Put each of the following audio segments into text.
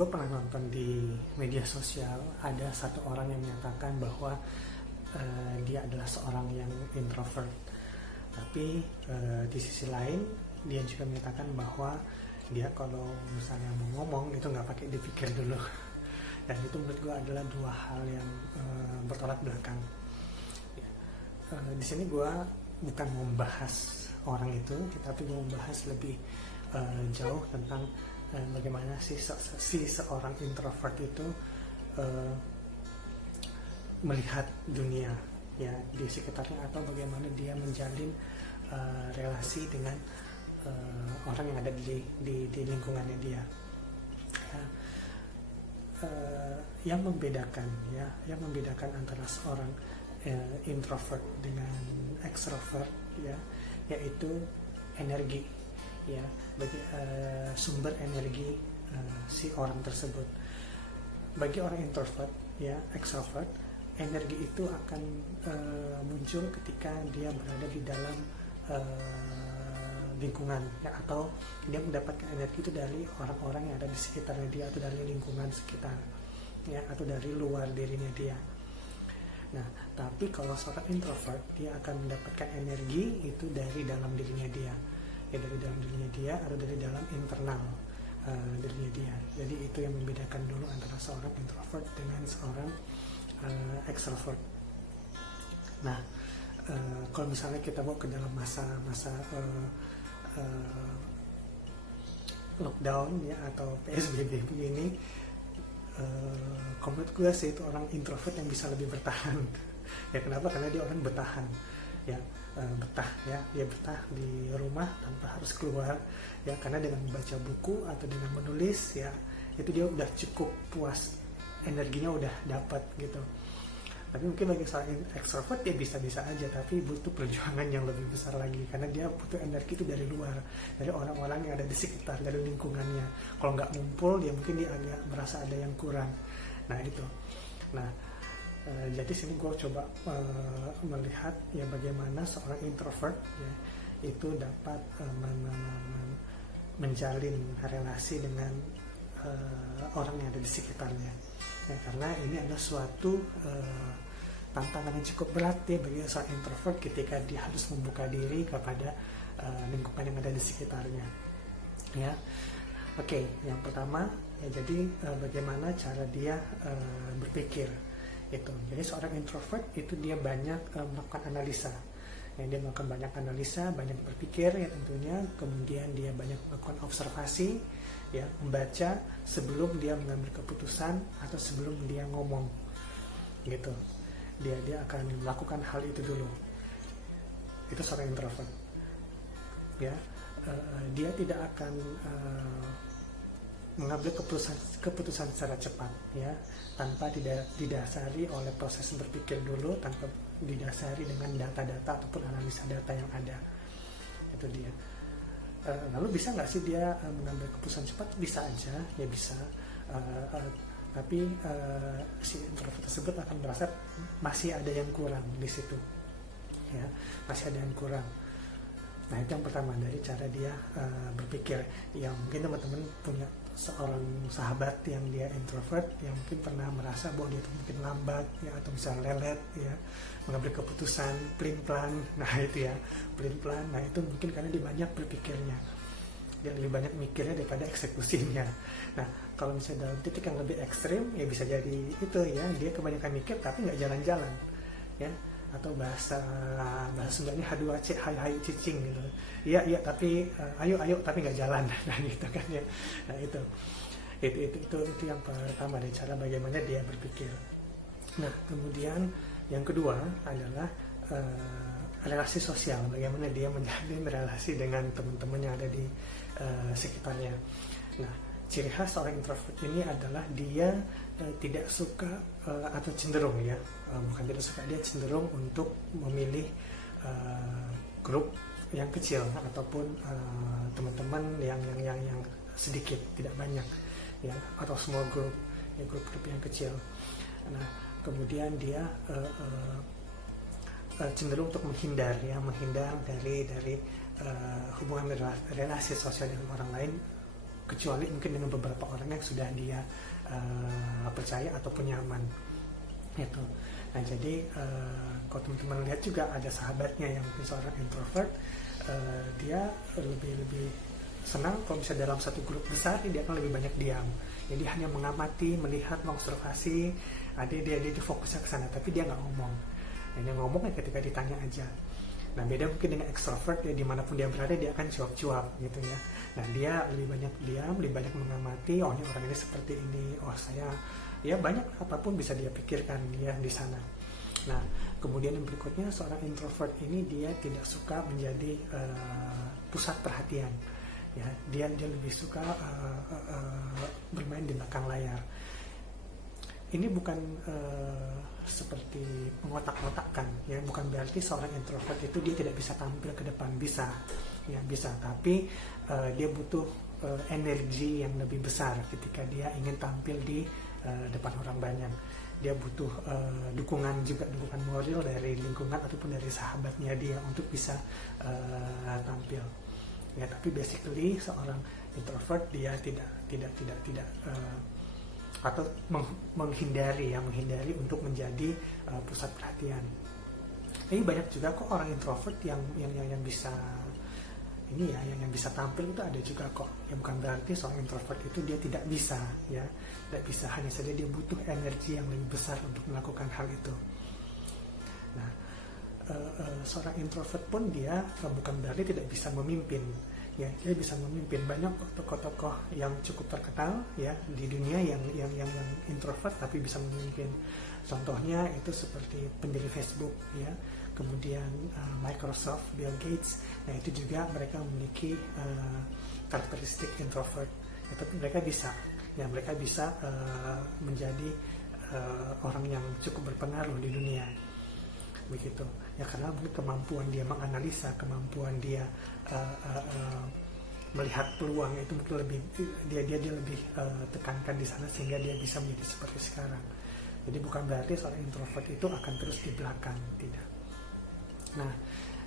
gue pernah nonton di media sosial ada satu orang yang menyatakan bahwa dia adalah seorang yang introvert, tapi di sisi lain dia juga menyatakan bahwa dia kalau misalnya mau ngomong itu nggak pakai dipikir dulu. Dan itu menurut gue adalah dua hal yang bertolak belakang. Di sini gue bukan membahas orang itu, tapi gue membahas lebih jauh tentang bagaimana si seorang introvert itu melihat dunia ya di sekitarnya, atau bagaimana dia menjalin relasi dengan orang yang ada di lingkungannya dia. Yang membedakan antara seorang introvert dengan extrovert ya, yaitu energi ya, sumber energi si orang tersebut. Bagi orang introvert ya, extrovert, energi itu akan muncul ketika dia berada di dalam lingkungan ya, atau dia mendapatkan energi itu dari orang-orang yang ada di sekitarnya dia, atau dari lingkungan sekitar ya, atau dari luar dirinya dia. Nah, tapi kalau seorang introvert, dia akan mendapatkan energi itu dari dalam dirinya dia ya, dari dalam dirinya dia atau dari dalam internal dirinya dia. Jadi itu yang membedakan dulu antara seorang introvert dengan seorang extrovert. Nah, kalau misalnya kita mau ke dalam masa lockdown ya, atau PSBB begini, menurut gue sih itu orang introvert yang bisa lebih bertahan. Ya kenapa? Karena dia orang bertahan ya, dia betah di rumah tanpa harus keluar ya, karena dengan membaca buku atau dengan menulis ya, itu dia udah cukup puas, energinya udah dapat gitu. Tapi mungkin bagi seorang extrovert dia bisa-bisa aja, tapi butuh perjuangan yang lebih besar lagi, karena dia butuh energi itu dari luar, dari orang-orang yang ada di sekitar, dari lingkungannya. Kalau nggak ngumpul, dia mungkin dia agak merasa ada yang kurang. Nah itu. Nah, jadi sini gue coba melihat ya bagaimana seorang introvert ya itu dapat menjalin relasi dengan orang yang ada di sekitarnya. Ya, karena ini adalah suatu tantangan yang cukup berat ya bagi seorang introvert ketika dia harus membuka diri kepada lingkungan yang ada di sekitarnya. Ya, oke. Yang pertama ya, jadi bagaimana cara dia berpikir itu. Jadi seorang introvert itu dia banyak melakukan analisa. Ya, dia melakukan banyak analisa, banyak berpikir ya tentunya. Kemudian dia banyak melakukan observasi, ya, membaca sebelum dia mengambil keputusan atau sebelum dia ngomong gitu. Dia akan melakukan hal itu dulu. Itu seorang introvert ya. Dia tidak akan mengambil keputusan secara cepat ya, tanpa didasari oleh proses berpikir dulu, tanpa didasari dengan data-data ataupun analisa data yang ada. Itu dia. Lalu bisa nggak sih dia mengambil keputusan cepat? Bisa aja, ya bisa. Tapi si introvert tersebut akan merasa masih ada yang kurang di situ, ya, masih ada yang kurang. Nah itu yang pertama dari cara dia berpikir. Yang mungkin teman-teman punya seorang sahabat yang dia introvert, yang mungkin pernah merasa bahwa dia itu mungkin lambat ya, atau bisa lelet ya, mengambil keputusan pelin-pelan. Nah itu ya, pelin-pelan. Nah itu mungkin karena dia banyak berpikirnya, dia lebih banyak mikirnya daripada eksekusinya. Nah kalau misalnya dalam titik yang lebih ekstrim ya bisa jadi itu ya, dia kebanyakan mikir tapi nggak jalan-jalan ya, atau bahasa Sundanya H2C, hai cicing gitu. Iya tapi ayo tapi nggak jalan. Nah gitu kan ya. Nah itu yang pertama dari cara bagaimana dia berpikir. Nah kemudian yang kedua adalah relasi sosial, bagaimana dia menjalin relasi dengan teman-teman yang ada di sekitarnya. Nah ciri khas seorang introvert ini adalah dia tidak suka atau cenderung ya, bukan tidak suka, dia cenderung untuk memilih grup yang kecil ataupun teman-teman yang sedikit, tidak banyak ya, atau small group ya, grup-grup yang kecil. Nah kemudian dia cenderung untuk menghindar dari hubungan relasi sosial dengan orang lain, kecuali mungkin dengan beberapa orang yang sudah dia percaya ataupun nyaman itu. Nah jadi kalau teman-teman lihat juga ada sahabatnya yang mungkin seorang introvert, dia lebih senang kalau bisa dalam satu grup besar dia akan lebih banyak diam. Jadi hanya mengamati, melihat, mengobservasi. Dia fokusnya ke sana, tapi dia nggak ngomong. Hanya ngomongnya ketika ditanya aja. Nah beda mungkin dengan extrovert, ya dimanapun dia berada dia akan cuap-cuap gitu ya. Nah dia lebih banyak diam, lebih banyak mengamati. Oh ini orang ini seperti ini. Oh saya, ya banyak apapun bisa dia pikirkan dia di sana. Nah kemudian yang berikutnya, seorang introvert ini dia tidak suka menjadi pusat perhatian. Ya, dia lebih suka bermain di belakang layar. Ini bukan seperti mengotak-ngotakkan, ya, bukan berarti seorang introvert itu dia tidak bisa tampil ke depan, bisa, ya bisa, tapi dia butuh energi yang lebih besar ketika dia ingin tampil di depan orang banyak. Dia butuh dukungan moral dari lingkungan ataupun dari sahabatnya dia untuk bisa tampil. Ya, tapi basically seorang introvert dia tidak atau menghindari untuk menjadi pusat perhatian. Tapi banyak juga kok orang introvert yang bisa ini ya, yang bisa tampil itu ada juga kok. Ya bukan berarti seorang introvert itu dia tidak bisa, ya, tidak bisa, hanya saja dia butuh energi yang lebih besar untuk melakukan hal itu. Nah, seorang introvert pun dia bukan berarti tidak bisa memimpin, ya, dia bisa memimpin. Banyak tokoh-tokoh yang cukup terkenal ya di dunia yang introvert tapi bisa memimpin. Contohnya itu seperti pendiri Facebook, ya, kemudian Microsoft, Bill Gates. Nah itu juga mereka memiliki karakteristik introvert, ya, tapi mereka bisa menjadi orang yang cukup berpengaruh di dunia, begitu ya, karena mungkin kemampuan dia menganalisa, kemampuan dia melihat peluang itu mungkin lebih dia lebih tekankan di sana sehingga dia bisa menjadi seperti sekarang. Jadi bukan berarti seorang introvert itu akan terus di belakang, tidak. Nah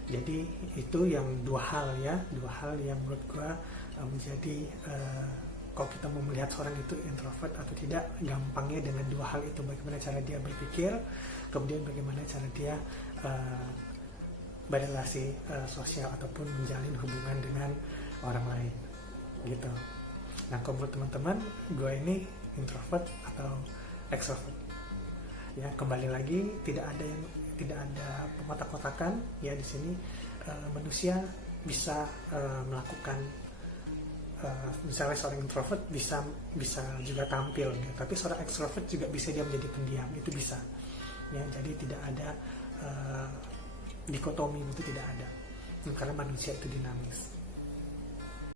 jadi itu yang dua hal yang menurut gua menjadi kalau kita mau melihat seorang itu introvert atau tidak, gampangnya dengan dua hal itu: bagaimana cara dia berpikir, kemudian bagaimana cara dia berrelasi sosial ataupun menjalin hubungan dengan orang lain, gitu. Nah, kalau menurut teman-teman, gue ini introvert atau extrovert? Ya, kembali lagi, tidak ada pengotak-kotakan ya di sini. Manusia bisa melakukan, misalnya seorang introvert bisa juga tampil, ya. Tapi seorang extrovert juga bisa dia menjadi pendiam, itu bisa. Ya, jadi tidak ada dikotomi, itu tidak ada, karena manusia itu dinamis.